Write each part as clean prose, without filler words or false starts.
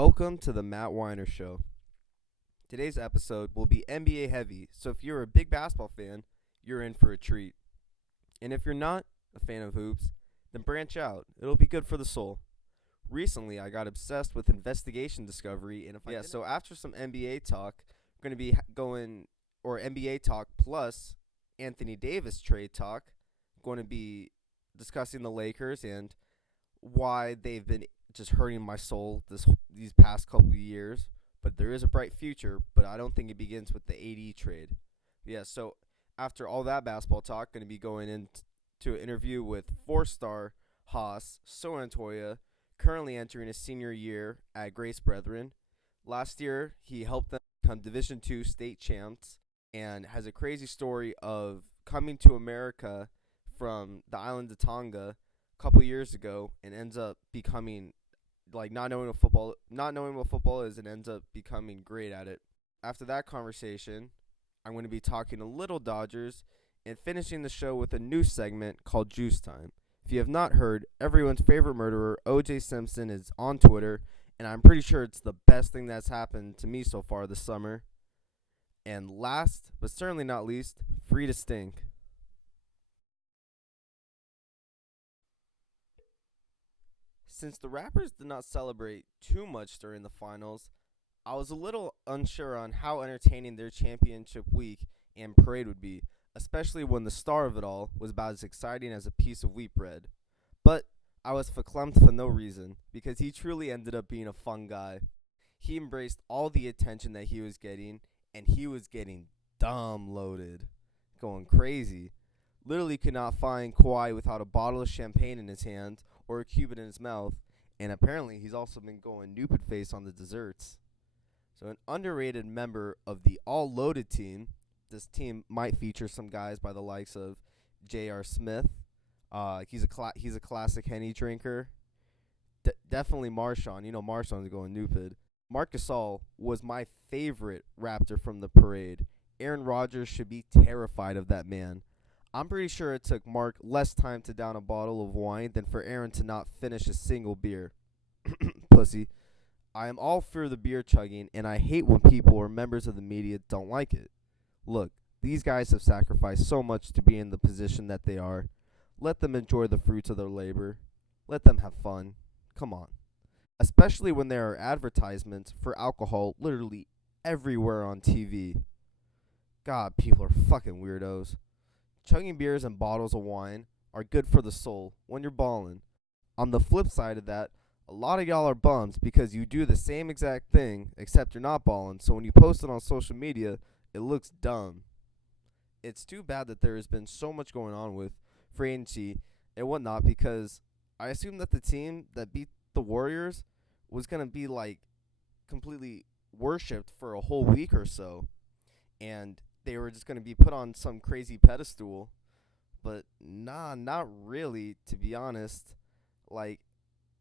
Welcome to the Matt Weiner Show. Today's episode will be NBA heavy, so if you're a big basketball fan, you're in for a treat. And if you're not a fan of hoops, then branch out. It'll be good for the soul. Recently, I got obsessed with investigation discovery, and so after some NBA talk, we're going to be NBA talk plus Anthony Davis trade talk. Going to be discussing the Lakers and why they've been just hurting my soul these past couple of years. But there is a bright future, but I don't think it begins with the AD trade. So after all that basketball talk, going to be going into an interview with four-star Haas, Soane Toia, currently entering his senior year at Grace Brethren. Last year, he helped them become Division II state champs and has a crazy story of coming to America from the island of Tonga a couple years ago and ends up becoming not knowing what football is and ends up becoming great at it. After that conversation, I'm going to be talking a little Dodgers and finishing the show with a new segment called Juice Time. If you have not heard, everyone's favorite murderer, O.J. Simpson, is on Twitter, and I'm pretty sure it's the best thing that's happened to me so far this summer. And last, but certainly not least, Free to Stink. Since the Raptors did not celebrate too much during the finals, I was a little unsure on how entertaining their championship week and parade would be, especially when the star of it all was about as exciting as a piece of wheat bread. But I was verklempt for no reason, because he truly ended up being a fun guy. He embraced all the attention that he was getting, and he was getting dumb loaded, going crazy. Literally could not find Kawhi without a bottle of champagne in his hand or a Cuban in his mouth, and apparently he's also been going Nupid face on the desserts. So an underrated member of the all-loaded team. This team might feature some guys by the likes of J.R. Smith. He's a classic Henny drinker. Definitely Marshawn. You know Marshawn's going Nupid. Marc Gasol was my favorite Raptor from the parade. Aaron Rodgers should be terrified of that man. I'm pretty sure it took Mark less time to down a bottle of wine than for Aaron to not finish a single beer. Pussy. I am all for the beer chugging, and I hate when people or members of the media don't like it. Look, these guys have sacrificed so much to be in the position that they are. Let them enjoy the fruits of their labor. Let them have fun. Come on. Especially when there are advertisements for alcohol literally everywhere on TV. God, people are fucking weirdos. Chugging beers and bottles of wine are good for the soul when you're ballin'. On the flip side of that, a lot of y'all are bums because you do the same exact thing except you're not ballin', so when you post it on social media, it looks dumb. It's too bad that there has been so much going on with free agency and whatnot, because I assumed that the team that beat the Warriors was going to be completely worshipped for a whole week or so, and they were just going to be put on some crazy pedestal. But nah, not really, to be honest. I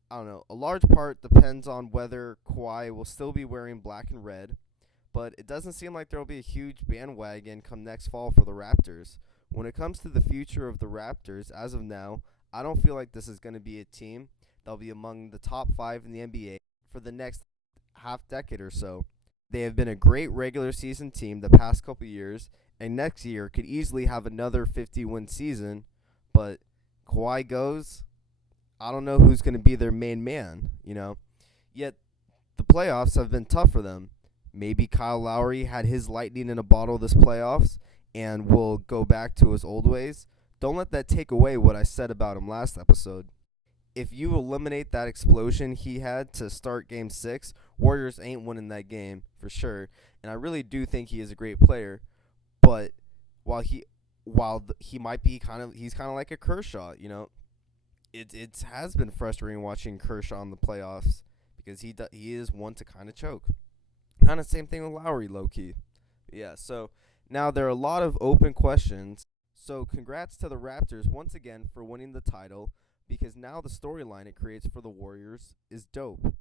don't know. A large part depends on whether Kawhi will still be wearing black and red, but it doesn't seem like there will be a huge bandwagon come next fall for the Raptors. When it comes to the future of the Raptors, as of now, I don't feel like this is going to be a team that will be among the top 5 in the NBA for the next half decade or so. They have been a great regular season team the past couple years, and next year could easily have another 50-win season, but Kawhi goes, I don't know who's going to be their main man, Yet, the playoffs have been tough for them. Maybe Kyle Lowry had his lightning in a bottle this playoffs and will go back to his old ways. Don't let that take away what I said about him last episode. If you eliminate that explosion he had to start Game 6, Warriors ain't winning that game for sure. And I really do think he is a great player. But while he might be he's kind of like a Kershaw, it has been frustrating watching Kershaw in the playoffs because he is one to kind of choke. Kind of same thing with Lowry, low key. So now there are a lot of open questions. So congrats to the Raptors once again for winning the title, because now the storyline it creates for the Warriors is dope.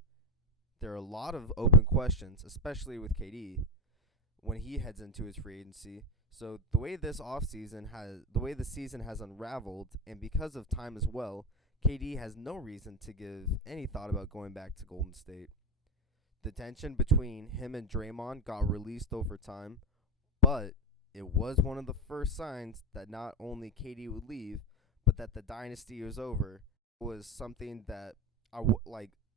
There are a lot of open questions, especially with KD when he heads into his free agency. So the way the season has unraveled, and because of time as well, KD has no reason to give any thought about going back to Golden State. The tension between him and Draymond got released over time, but it was one of the first signs that not only KD would leave, but that the dynasty was over. It was something that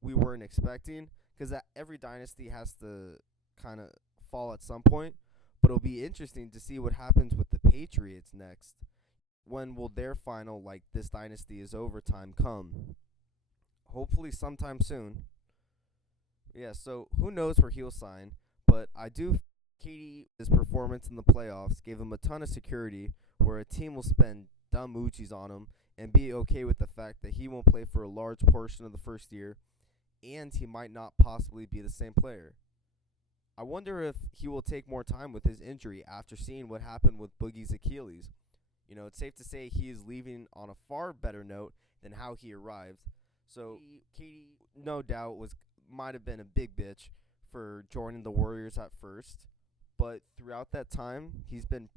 we weren't expecting, because every dynasty has to kind of fall at some point. But it'll be interesting to see what happens with the Patriots next. When will their final, like, this dynasty is over time come? Hopefully sometime soon. Yeah, so who knows where he'll sign, but I do. KD's performance in the playoffs gave him a ton of security, where a team will spend dumb Uchis on him and be okay with the fact that he won't play for a large portion of the first year, and he might not possibly be the same player. I wonder if he will take more time with his injury after seeing what happened with Boogie's Achilles. It's safe to say he is leaving on a far better note than how he arrived. So KD, no doubt, might have been a big bitch for joining the Warriors at first, but throughout that time, he's been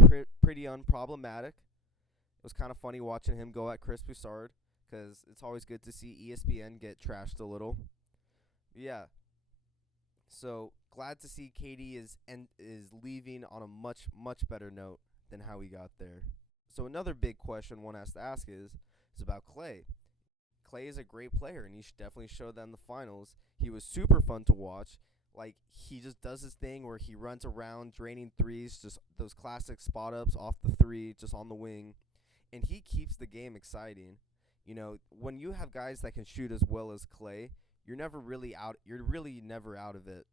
pretty unproblematic. It was kind of funny watching him go at Chris Broussard, because it's always good to see ESPN get trashed a little. Yeah. So glad to see KD is leaving on a much better note than how he got there. So another big question one has to ask is about Klay. Klay is a great player, and he definitely showed that in the finals. He was super fun to watch. Like, he just does his thing where he runs around draining threes, just those classic spot ups off the three, just on the wing, and he keeps the game exciting. When you have guys that can shoot as well as Klay, you're never really out. You're really never out of it.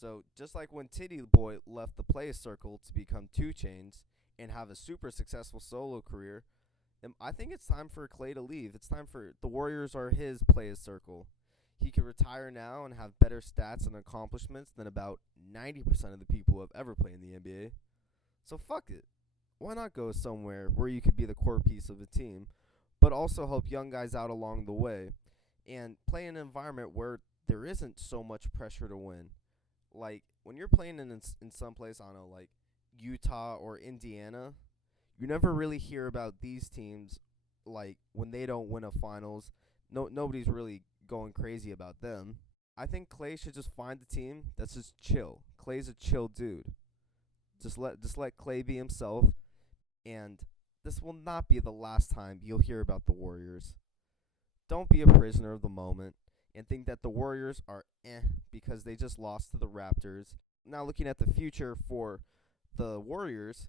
So just like when Titty Boy left the Players Circle to become 2 Chainz and have a super successful solo career, I think it's time for Klay to leave. It's time for the Warriors are his Players Circle. He could retire now and have better stats and accomplishments than about 90% of the people who have ever played in the NBA. So fuck it. Why not go somewhere where you could be the core piece of a team, but also help young guys out along the way, and play in an environment where there isn't so much pressure to win? Like, when you're playing in some place, I don't know, like Utah or Indiana, you never really hear about these teams, like, when they don't win a finals. Nobody's really going crazy about them. I think Klay should just find a team that's just chill. Klay's a chill dude. Just let Klay be himself, and this will not be the last time you'll hear about the Warriors. Don't be a prisoner of the moment and think that the Warriors are because they just lost to the Raptors. Now, looking at the future for the Warriors,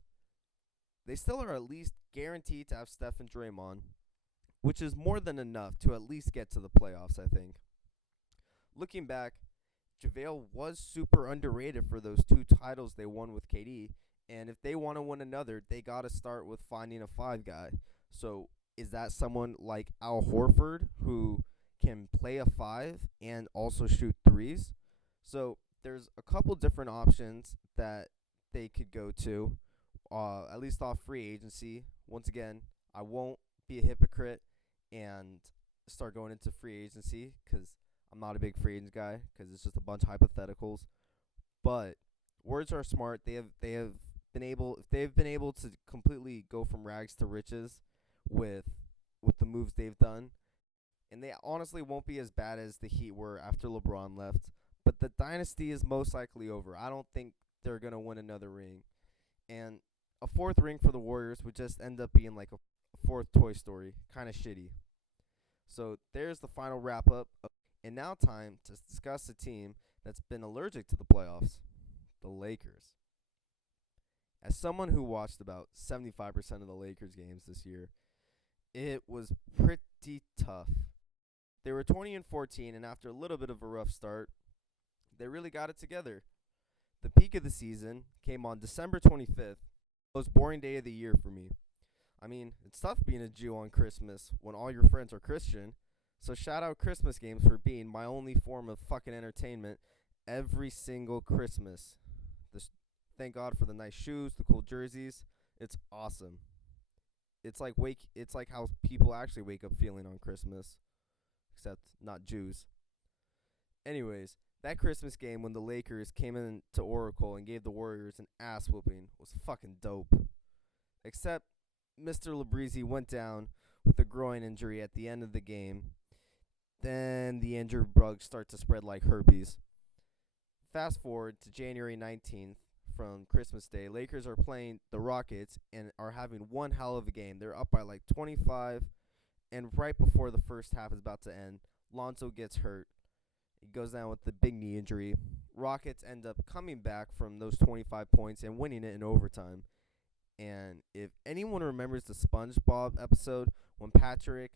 they still are at least guaranteed to have Steph and Draymond, which is more than enough to at least get to the playoffs, I think. Looking back, JaVale was super underrated for those 2 titles they won with KD, and if they want to win another, they got to start with finding a 5 guy. So is that someone like Al Horford, who can play a 5 and also shoot threes? So there's a couple different options that they could go to, at least off free agency. Once again, I won't be a hypocrite and start going into free agency, because I'm not a big free agent guy, because it's just a bunch of hypotheticals. But words are smart. They've been able to completely go from rags to riches with the moves they've done, and they honestly won't be as bad as the Heat were after LeBron left. But the dynasty is most likely over. I don't think they're gonna win another ring, and a 4th ring for the Warriors would just end up being like a 4th Toy Story, kind of shitty. So there's the final wrap up. And now time to discuss a team that's been allergic to the playoffs, the Lakers. As someone who watched about 75% of the Lakers games this year, it was pretty tough. They were 20-14, and after a little bit of a rough start, they really got it together. The peak of the season came on December 25th, most boring day of the year for me. I mean, it's tough being a Jew on Christmas when all your friends are Christian. So shout out Christmas games for being my only form of fucking entertainment every single Christmas. Thank God for the nice shoes, the cool jerseys. It's awesome. It's like how people actually wake up feeling on Christmas, except not Jews. Anyways, that Christmas game when the Lakers came into Oracle and gave the Warriors an ass whooping was fucking dope. Except Mr. Labrizi went down with a groin injury at the end of the game. Then the injured bugs start to spread like herpes. Fast forward to January 19th from Christmas Day. Lakers are playing the Rockets and are having one hell of a game. They're up by like 25, and right before the first half is about to end, Lonzo gets hurt. He goes down with the big knee injury. Rockets end up coming back from those 25 points and winning it in overtime. And if anyone remembers the SpongeBob episode when Patrick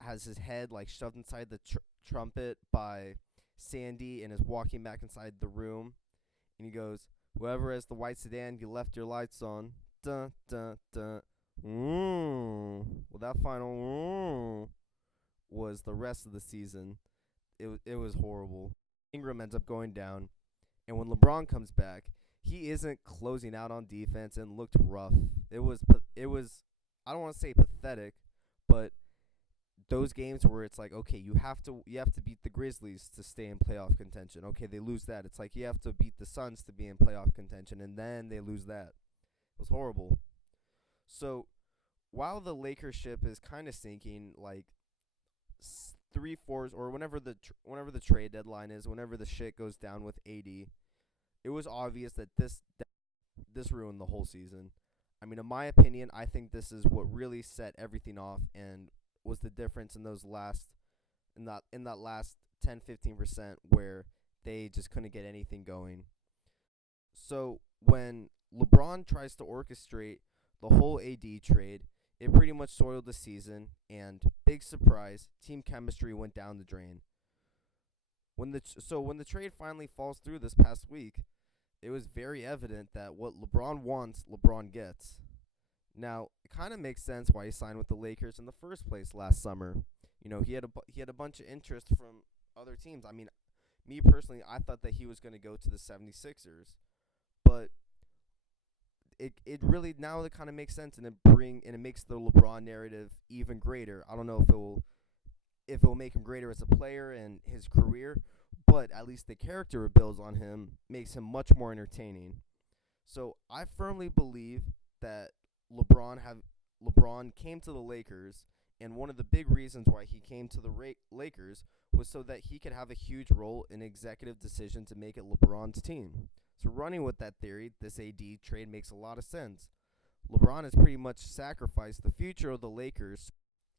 has his head like shoved inside the trumpet by Sandy and is walking back inside the room, and he goes, "Whoever has the white sedan, you left your lights on." Dun dun dun. Well, that final was the rest of the season. It was horrible. Ingram ends up going down, and when LeBron comes back, he isn't closing out on defense and looked rough. It was I don't want to say pathetic, but those games where it's like, okay, you have to beat the Grizzlies to stay in playoff contention. Okay, they lose that. It's like you have to beat the Suns to be in playoff contention, and then they lose that. It was horrible. So while the Lakers ship is kind of sinking, like 3/4 or whenever the trade deadline is, whenever the shit goes down with AD, it was obvious that this ruined the whole season. I mean, in my opinion, I think this is what really set everything off and was the difference in that last 10-15% where they just couldn't get anything going. So when LeBron tries to orchestrate the whole AD trade, it pretty much soiled the season, and big surprise, team chemistry went down the drain. When the trade finally falls through this past week, it was very evident that what LeBron wants, LeBron gets. Now, it kind of makes sense why he signed with the Lakers in the first place last summer. He had a bunch of interest from other teams. I mean, me personally, I thought that he was going to go to the 76ers, but it really now it kind of makes sense, and it makes the LeBron narrative even greater. I don't know if it will make him greater as a player and his career, but at least the character it builds on him makes him much more entertaining. So I firmly believe that LeBron came to the Lakers, and one of the big reasons why he came to the Lakers was so that he could have a huge role in executive decision to make it LeBron's team. So running with that theory, this AD trade makes a lot of sense. LeBron has pretty much sacrificed the future of the Lakers.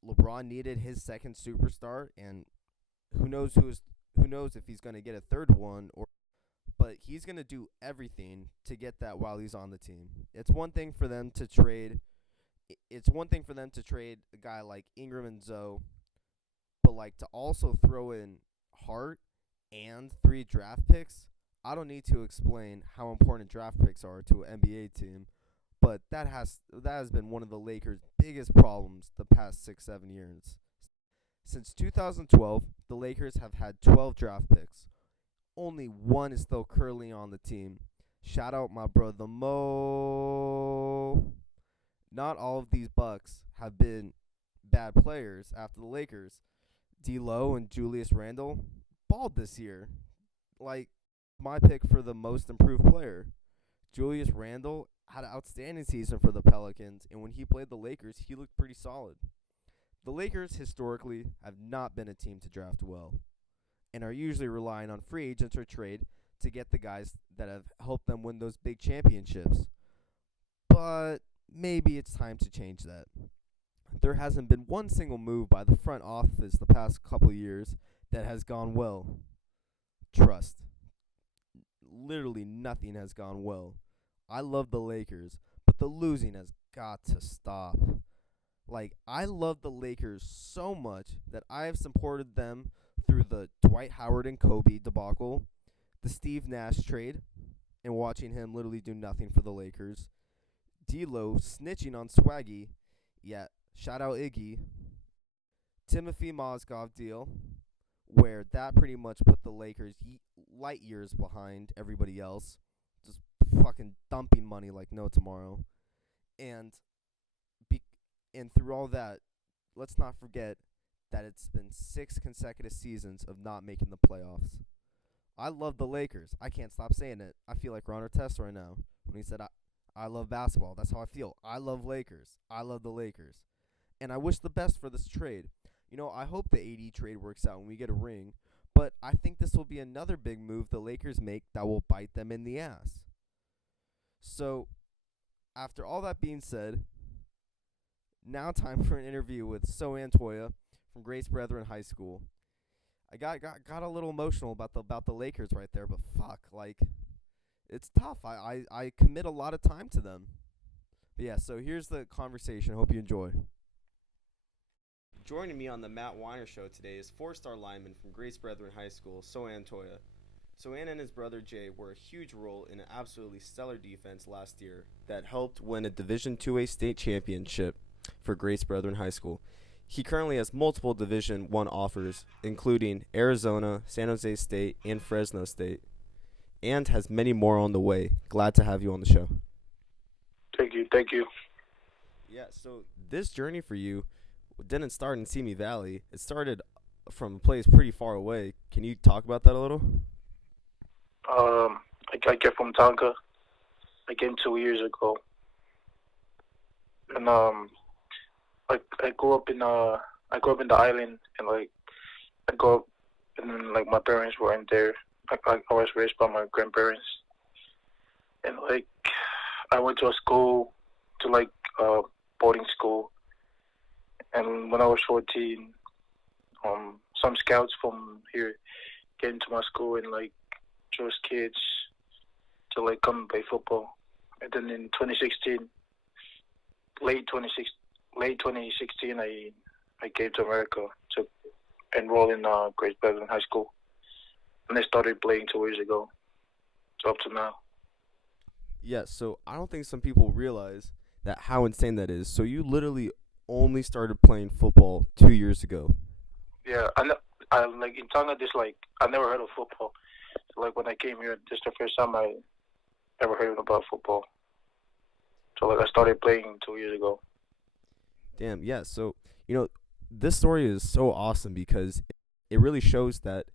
LeBron needed his second superstar, and who knows if he's going to get a third one, but he's going to do everything to get that while he's on the team. It's one thing for them to trade a guy like Ingram and Zoe, but like to also throw in Hart and 3 draft picks. I don't need to explain how important draft picks are to an NBA team, but that has been one of the Lakers' biggest problems the past 6-7 years. Since 2012, the Lakers have had 12 draft picks. Only one is still currently on the team. Shout out my brother Mo. Not all of these Bucks have been bad players after the Lakers. D'Lo and Julius Randle balled this year. Like, my pick for the most improved player. Julius Randle had an outstanding season for the Pelicans, and when he played the Lakers, he looked pretty solid. The Lakers historically have not been a team to draft well, and are usually relying on free agents or trade to get the guys that have helped them win those big championships. But maybe it's time to change that. There hasn't been one single move by the front office the past couple of years that has gone well. Trust. Literally nothing has gone well. I love the Lakers, but the losing has got to stop. Like, I love the Lakers so much that I have supported them through the Dwight Howard and Kobe debacle, the Steve Nash trade, and watching him literally do nothing for the Lakers, D'Lo snitching on Swaggy, yeah, shout out Iggy, Timothy Mozgov deal, where that pretty much put the Lakers light years behind everybody else, just fucking dumping money like no tomorrow, and and through all that, let's not forget that it's been 6 consecutive seasons of not making the playoffs. I love the Lakers. I can't stop saying it. I feel like Ron Artest right now when he said, I love basketball. That's how I feel. I love Lakers. I love the Lakers. And I wish the best for this trade. I hope the AD trade works out and we get a ring. but I think this will be another big move the Lakers make that will bite them in the ass. So, after all that being said, now time for an interview with Soane Toia from Grace Brethren High School. I got a little emotional about the Lakers right there, but fuck, like it's tough. I commit a lot of time to them. But yeah, so here's the conversation. Hope you enjoy. Joining me on the Matt Weiner Show today is four-star lineman from Grace Brethren High School, Soane Toia. Soane and his brother Jay were a huge role in an absolutely stellar defense last year that helped win a Division IIA state championship for Grace Brethren High School. He currently has multiple Division I offers, including Arizona, San Jose State, and Fresno State, and has many more on the way. Glad to have you on the show. Thank you. Yeah, so this journey for you didn't start in Simi Valley. It started from a place pretty far away. Can you talk about that a little? I get from Tonga. I came 2 years ago, and I grew up in the island, and like I grew up, and then, like my parents weren't there. I was raised by my grandparents, and like I went to a school, to like boarding school, and when I was 14, some scouts from here came to my school and like chose kids to like come and play football. And then in 2016, late 2016, I came to America to enroll in Grace Brethren High School, and I started playing 2 years ago, so up to now. Yeah, so I don't think some people realize that how insane that is. So you literally only started playing football 2 years ago. Yeah, I like in Tonga. This like I never heard of football. So, like when I came here, this is the first time I ever heard about football. So like I started playing 2 years ago. Damn, yeah. So, this story is so awesome because it really shows that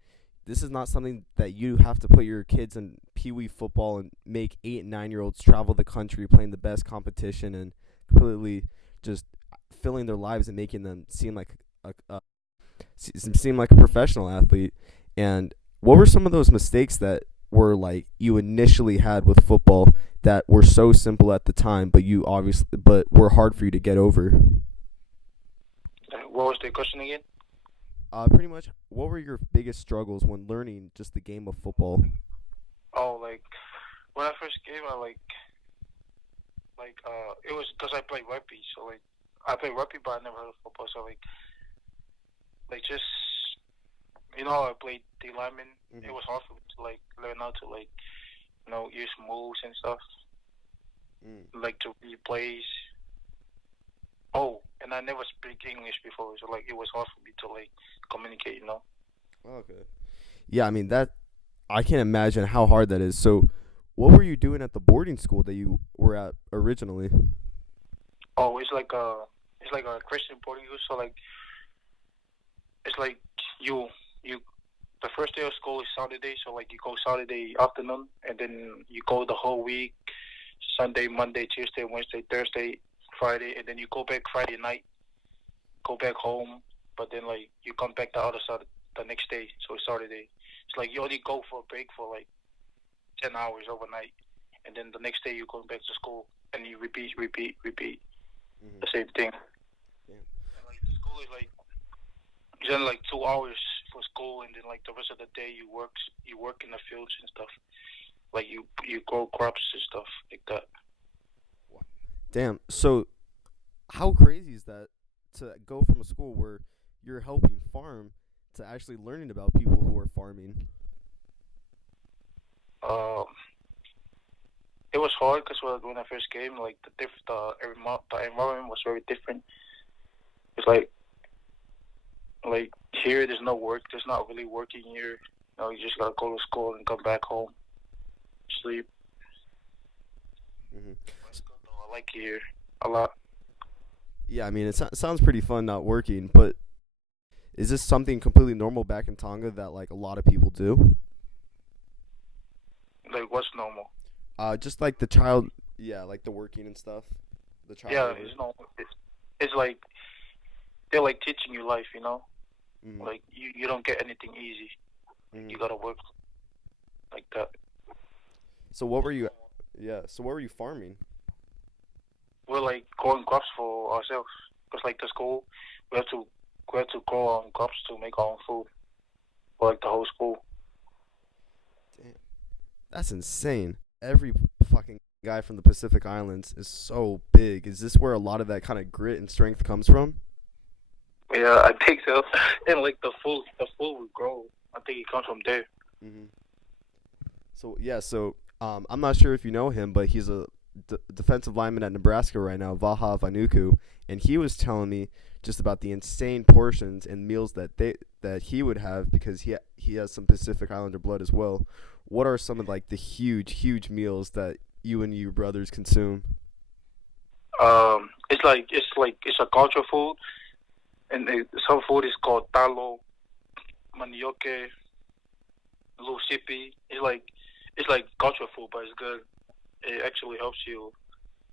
this is not something that you have to put your kids in pee-wee football and make 8 and 9-year-olds travel the country playing the best competition and completely just filling their lives and making them seem like a professional athlete. And what were some of those mistakes that were like you initially had with football that were so simple at the time, but were hard for you to get over? What was the question again? Pretty much, what were your biggest struggles when learning just the game of football? Oh, like when I first came, it was because I played rugby. So like I played rugby, but I never heard of football. So like just I played D lineman. Mm-hmm. It was hard for me to like learn how to like use moves and stuff, like to read plays. Oh, and I never speak English before, so like it was hard for me to like communicate. Okay. Yeah, I mean I can't imagine how hard that is. So, what were you doing at the boarding school that you were at originally? Oh, it's like a Christian boarding school. So like it's like you the first day of school is Saturday, so like you go Saturday afternoon, and then you go the whole week, Sunday, Monday, Tuesday, Wednesday, Thursday, Friday, and then you go back Friday night, go back home, but then like you come back the other side the next day, so it's Saturday. It's like you only go for a break for like 10 hours overnight, and then the next day you go back to school, and you repeat the same thing. Yeah. And like the school is like it's only like 2 hours for school, and then like the rest of the day you work in the fields and stuff, like you grow crops and stuff like that. Damn. So, how crazy is that to go from a school where you're helping farm to actually learning about people who are farming? It was hard because when I first came, like the environment was very different. It's like here there's no work. There's not really working here. You just gotta go to school and come back home, sleep. Mm-hmm. I like it here a lot. Yeah, I mean, it sounds pretty fun not working, but is this something completely normal back in Tonga that like a lot of people do? Like what's normal? Just like the child, like the working and stuff. The child. Yeah, it's normal. It's like they're like teaching you life. It's like they're like teaching you life. Mm-hmm. Like you don't get anything easy. Hmm. You gotta work like that. So what were you? Yeah. So what were you farming? We're like growing crops for ourselves. Cause like the school, we have to we have to grow crops to make our own food for like the whole school. Damn, that's insane. Every fucking guy from the Pacific Islands is so big. Is this where a lot of that kind of grit and strength comes from? Yeah, I think so. And like the food we grow, I think it comes from there. Hmm. So yeah, I'm not sure if you know him, but he's a defensive lineman at Nebraska right now, Vaha Vanuku, and he was telling me just about the insane portions and meals that he would have because he has some Pacific Islander blood as well. What are some of like the huge meals that you and your brothers consume? It's a culture food, and some food is called talo, manioke, lusipi. It's like culture food, but it's good. It actually helps you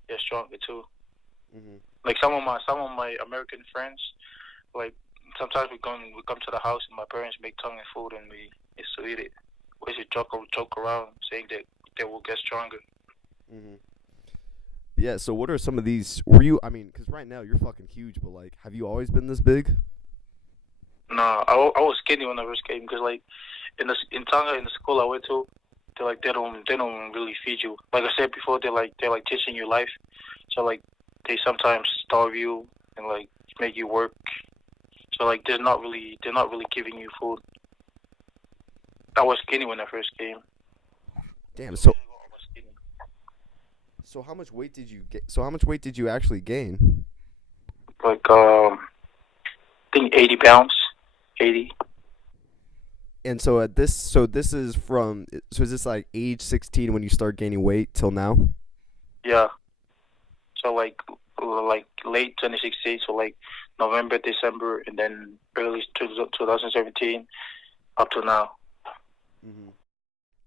get stronger too. Hmm. Like some of my American friends, like sometimes we come to the house and my parents make tongue and food and we used to eat it. We used to joke around saying that they will get stronger. Hmm. Yeah. So what are some of these? Were you? I mean, because right now you're fucking huge, but like, have you always been this big? Nah, I was skinny when I first came because like in Tonga in the school I went to, they don't really feed you. Like I said before, they're like teaching you life. So like they sometimes starve you and like make you work. So like they're not really giving you food. I was skinny when I first came. Damn. A So year ago I was skinny. so how much weight did you get? So how much weight did you actually gain? Like I think 80 pounds. 80. And so this is from so is this like age 16 when you start gaining weight till now? Yeah. So like late 2016, so like November, December, and then early 2017 up to now. Hmm.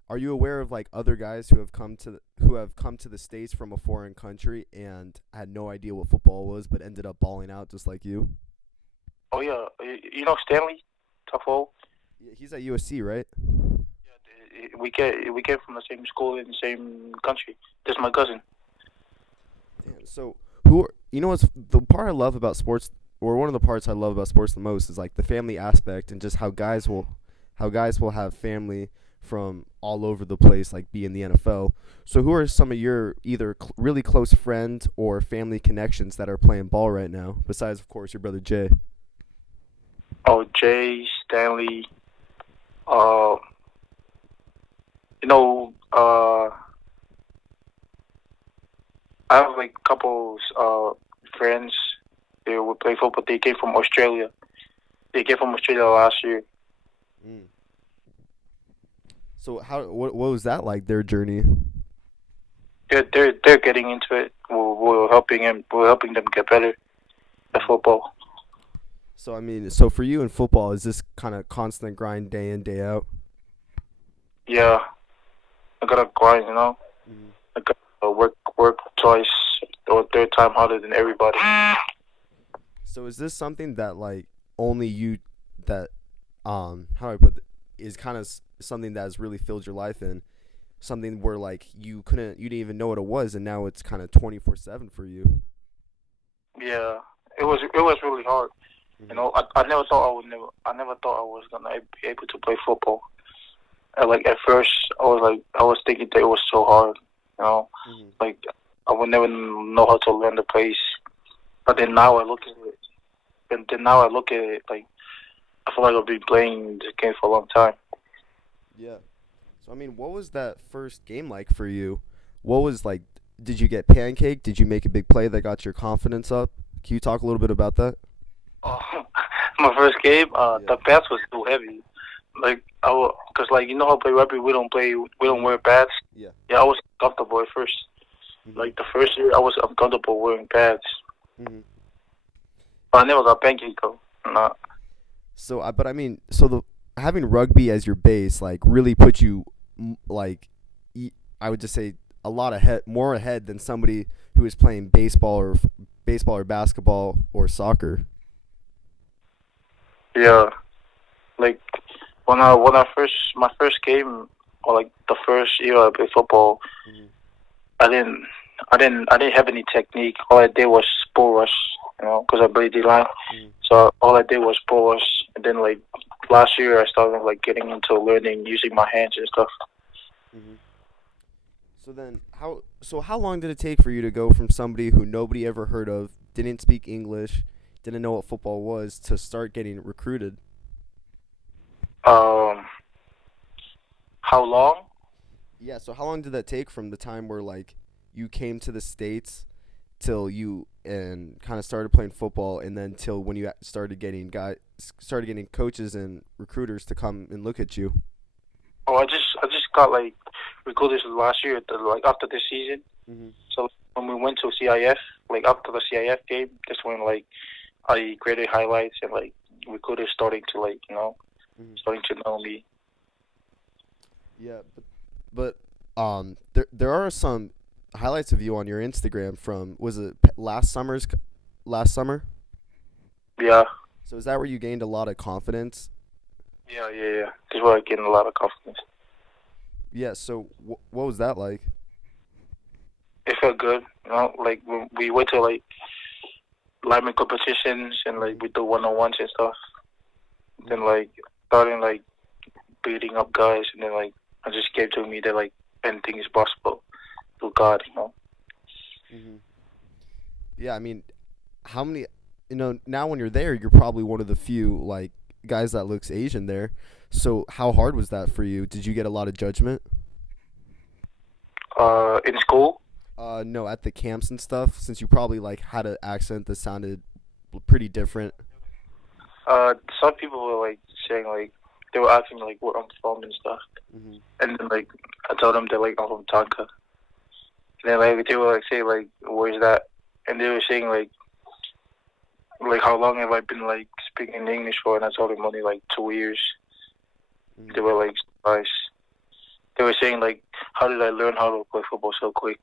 Are you aware of like other guys who have come to the states from a foreign country and had no idea what football was but ended up balling out just like you? Oh yeah, you know Stanley Tuffo. Yeah, he's at USC, right? Yeah, we came from the same school in the same country. That's my cousin. Damn. So who are, you know what's the part I love about sports or one of the parts I love about sports the most is like the family aspect and just how guys will have family from all over the place like be in the NFL. So who are some of your either really close friends or family connections that are playing ball right now besides of course your brother Jay? Oh, Jay Stanley. Uh, you know, I have like couple friends. They would play football. They came from Australia. They came from Australia last year. Mm. So what was that like their journey? They're getting into it. We're helping them get better at football. So I mean, so for you in football, is this kind of constant grind day in day out? Yeah, I gotta grind. Mm. I gotta work twice or third time harder than everybody. So is this something that like only you that how do I put it, is kind of something that has really filled your life in something where like you didn't even know what it was and now it's kind of 24/7 for you. Yeah, it was really hard. Hmm. I never thought I was gonna be able to play football. And like at first, I was thinking that it was so hard. You know, Hmm. like I would never know how to learn the plays. But then now I look at it, and then now I look at it like I feel like I've been playing this game for a long time. Yeah. So I mean, what was that first game like for you? What was like? Did you get pancaked? Did you make a big play that got your confidence up? Can you talk a little bit about that? Oh, my first game, Yeah. the pads was too heavy. Like cause like you know how play rugby, we don't Hmm. wear pads. Yeah. Yeah, I was comfortable at first. Hmm. Like the first year, I was uncomfortable wearing pads. Hmm. But I never got pancake though. Nah. So, but I mean, so the having rugby as your base like really put you like I would just say a lot ahead, more ahead than somebody who is playing baseball or basketball or soccer. Yeah. Like When I first my first game, or like the first year I played football, Mhm. I didn't I didn't have any technique. All I did was bull rush, because I played D line. Mhm. So all I did was bull rush, and then like last year I started like getting into learning using my hands and stuff. Mhm. So how long did it take for you to go from somebody who nobody ever heard of, didn't speak English, didn't know what football was, to start getting recruited? Um, how long? Yeah, so how long did that take from the time where like you came to the States till you and kind of started playing football, and then till when you started getting coaches and recruiters to come and look at you? Oh, I just got like recruited last year, like after this season. Mhm. So when we went to CIF, like after the CIF game, that's when like I created highlights and like recruiters starting to like Mhm. starting to know me. Yeah, but there are some highlights of you on your Instagram from, was it last summer? Yeah, So is that where you gained a lot of confidence? yeah. This is where I gained a lot of confidence. Yeah. So what was that like? It felt good, like when we went to like lineman competitions and like Mhm. we do one-on-ones and stuff. Then Mhm. like starting like beating up guys, and then like I just came to me that like anything is possible through God. Mhm. Yeah, I mean, how many? Now when you're there, you're probably one of the few like guys that looks Asian there. So how hard was that for you? Did you get a lot of judgment? In school, No, at the camps and stuff, since you probably like had an accent that sounded pretty different. some people were like saying like they were asking like where I'm from and stuff, Mhm. and then like I told them that like I'm from Tonka, and then like they were like saying like where's that, and they were saying like how long have I been like speaking English for, and I told them only like 2 years. They Mhm. were like surprised. They were saying like how did I learn how to play football so quick?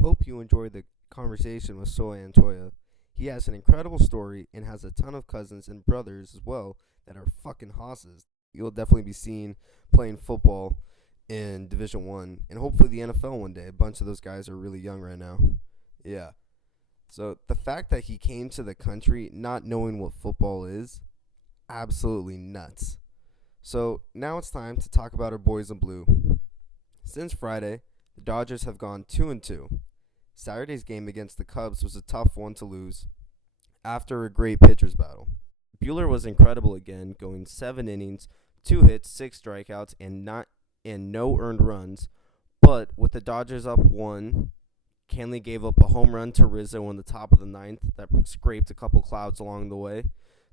Hope you enjoyed the conversation with Soane Toia. He has an incredible story and has a ton of cousins and brothers as well that are fucking hosses. You'll definitely be seen playing football in Division One and hopefully the NFL one day. A bunch of those guys are really young right now. Yeah. So the fact that he came to the country not knowing what football is, absolutely nuts. So now it's time to talk about our boys in blue. Since Friday, the Dodgers have gone 2-2. Saturday's game against the Cubs was a tough one to lose after a great pitcher's battle. Bueller was incredible again, going 7 innings, 2 hits, 6 strikeouts, and no earned runs. But with the Dodgers up one, Canley gave up a home run to Rizzo in the top of the ninth that scraped a couple clouds along the way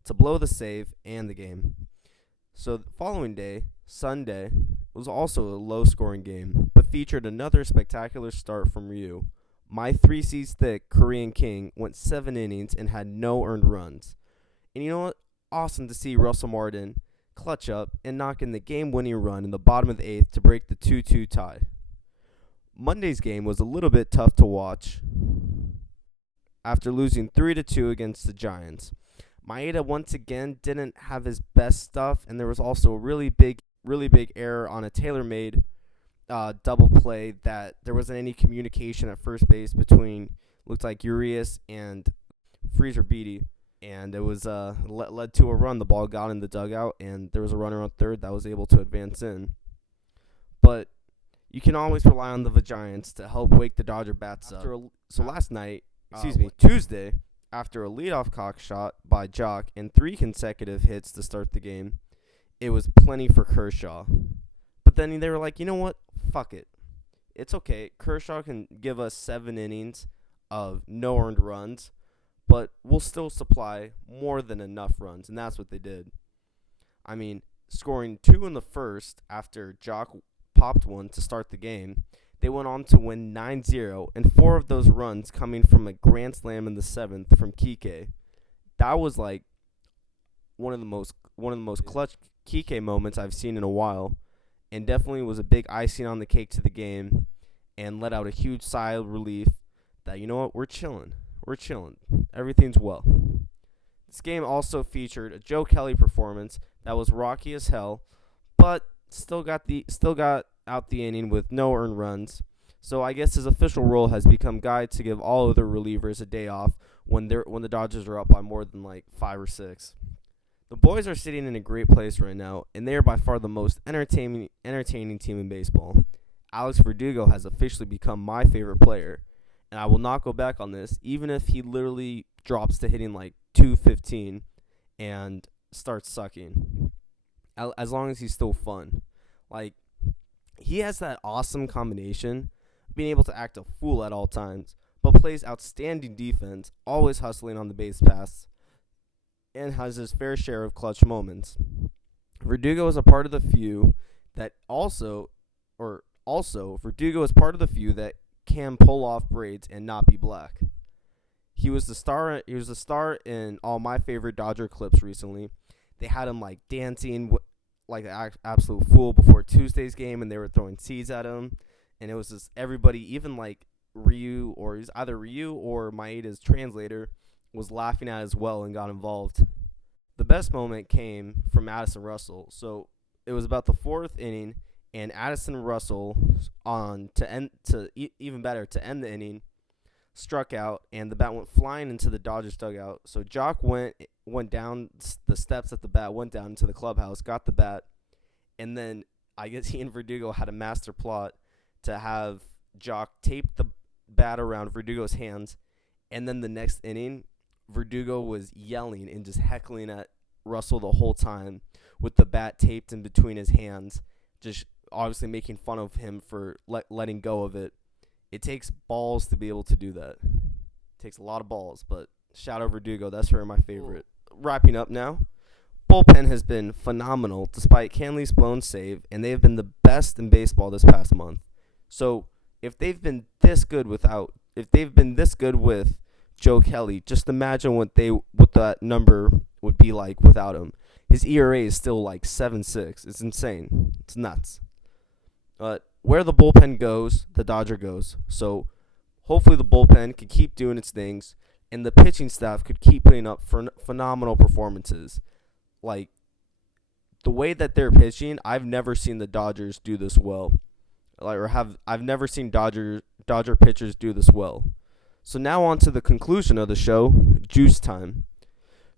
to blow the save and the game. So the following day, Sunday, was also a low-scoring game, but featured another spectacular start from Ryu. My 3 C's thick Korean King went 7 innings and had no earned runs. And you know what? Awesome to see Russell Martin clutch up and knock in the game-winning run in the bottom of the eighth to break the 2-2 tie. Monday's game was a little bit tough to watch after losing 3-2 against the Giants. Maeda once again didn't have his best stuff, and there was also a really big error on a tailor-made double play that there wasn't any communication at first base between looked like Urias and Freezer Beatty, and it was led to a run. The ball got in the dugout, and there was a runner on third that was able to advance in. But you can always rely on the Giants to help wake the Dodger bats up. So last night, Tuesday, after a leadoff cock shot by Jock and 3 consecutive hits to start the game, it was plenty for Kershaw. But then they were like, you know what? Fuck it. It's okay. Kershaw can give us 7 innings of no earned runs, but we'll still supply more than enough runs, and that's what they did. I mean, scoring 2 in the first after Jock popped one to start the game, they went on to win 9-0, and 4 of those runs coming from a grand slam in the seventh from Kike. That was like one of the most clutch Kike moments I've seen in a while, and definitely was a big icing on the cake to the game, and let out a huge sigh of relief that, you know what, we're chilling, everything's well. This game also featured a Joe Kelly performance that was rocky as hell, but still got out the inning with no earned runs. So I guess his official role has become guy to give all other relievers a day off when the Dodgers are up by more than like 5 or 6. The boys are sitting in a great place right now, and they are by far the most entertaining team in baseball. Alex Verdugo has officially become my favorite player, and I will not go back on this, even if he literally drops to hitting like 215 and starts sucking. As long as he's still fun. Like, he has that awesome combination, being able to act a fool at all times, but plays outstanding defense, always hustling on the base paths, and has his fair share of clutch moments. Verdugo is a part of the few that Verdugo is part of the few that can pull off braids and not be black. He was the star in all my favorite Dodger clips recently. They had him like dancing like an absolute fool before Tuesday's game, and they were throwing seeds at him, and it was just everybody, even like Ryu or either Ryu or Maeda's translator, was laughing at as well and got involved. The best moment came from Addison Russell. So it was about the fourth inning, and Addison Russell even better to end the inning struck out, and the bat went flying into the Dodgers dugout. So Jock went down the steps at the bat, went down into the clubhouse, got the bat, and then I guess he and Verdugo had a master plot to have Jock tape the bat around Verdugo's hands, and then the next inning, Verdugo was yelling and just heckling at Russell the whole time with the bat taped in between his hands, just obviously making fun of him for letting go of it. It takes balls to be able to do that. It takes a lot of balls, but shout out Verdugo. That's her my favorite. Wrapping up now. Bullpen has been phenomenal despite Canley's blown save, and they have been the best in baseball this past month. So if they've been this good with Joe Kelly, just imagine what that number would be like without him. His ERA is still like 7.6. It's insane. It's nuts. But where the bullpen goes, the Dodger goes. So hopefully the bullpen could keep doing its things, and the pitching staff could keep putting up phenomenal performances. Like, the way that they're pitching, I've never seen the Dodgers do this well. I've never seen Dodger pitchers do this well. So now on to the conclusion of the show, Juice Time.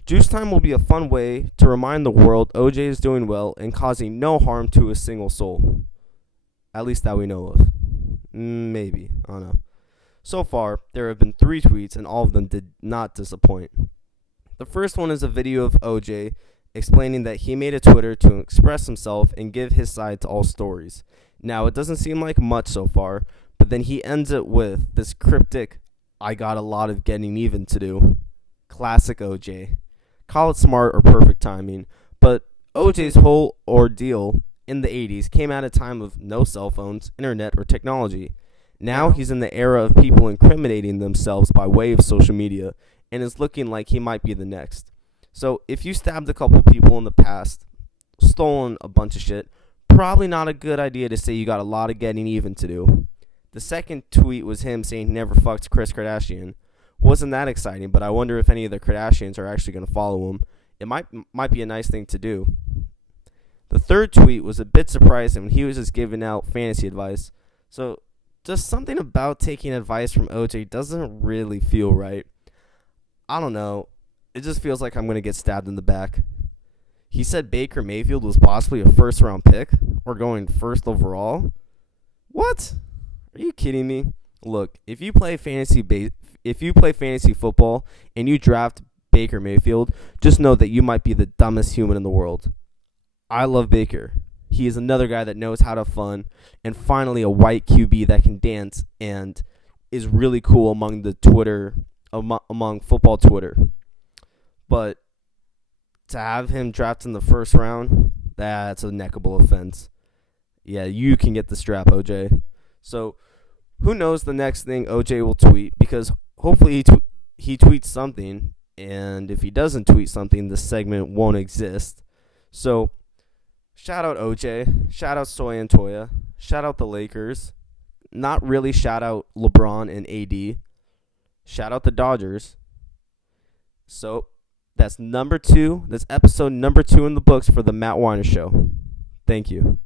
Juice Time will be a fun way to remind the world OJ is doing well and causing no harm to a single soul. At least that we know of. Maybe. I don't know. So far, there have been 3 tweets, and all of them did not disappoint. The first one is a video of OJ explaining that he made a Twitter to express himself and give his side to all stories. Now, it doesn't seem like much so far, but then he ends it with this cryptic, "I got a lot of getting even to do." Classic OJ. Call it smart or perfect timing, but OJ's whole ordeal in the 80s came at a time of no cell phones, internet, or technology. Now he's in the era of people incriminating themselves by way of social media, and is looking like he might be the next. So if you stabbed a couple people in the past, stolen a bunch of shit, probably not a good idea to say you got a lot of getting even to do. The second tweet was him saying he never fucked Kris Kardashian. Wasn't that exciting, but I wonder if any of the Kardashians are actually going to follow him. It might be a nice thing to do. The third tweet was a bit surprising when he was just giving out fantasy advice. So just something about taking advice from OJ doesn't really feel right. I don't know. It just feels like I'm going to get stabbed in the back. He said Baker Mayfield was possibly a first-round pick or going first overall. What? Are you kidding me? Look, if you play fantasy football and you draft Baker Mayfield, just know that you might be the dumbest human in the world. I love Baker. He is another guy that knows how to have fun, and finally a white QB that can dance and is really cool among football Twitter. But to have him drafted in the first round, that's a neckable offense. Yeah, you can get the strap, OJ. So who knows the next thing OJ will tweet, because hopefully he tweets something, and if he doesn't tweet something, this segment won't exist. So shout out OJ, shout out Soane Toia, shout out the Lakers, not really shout out LeBron and AD, shout out the Dodgers. So That's number 2. That's episode number 2 in the books for the Matt Weiner Show. Thank you.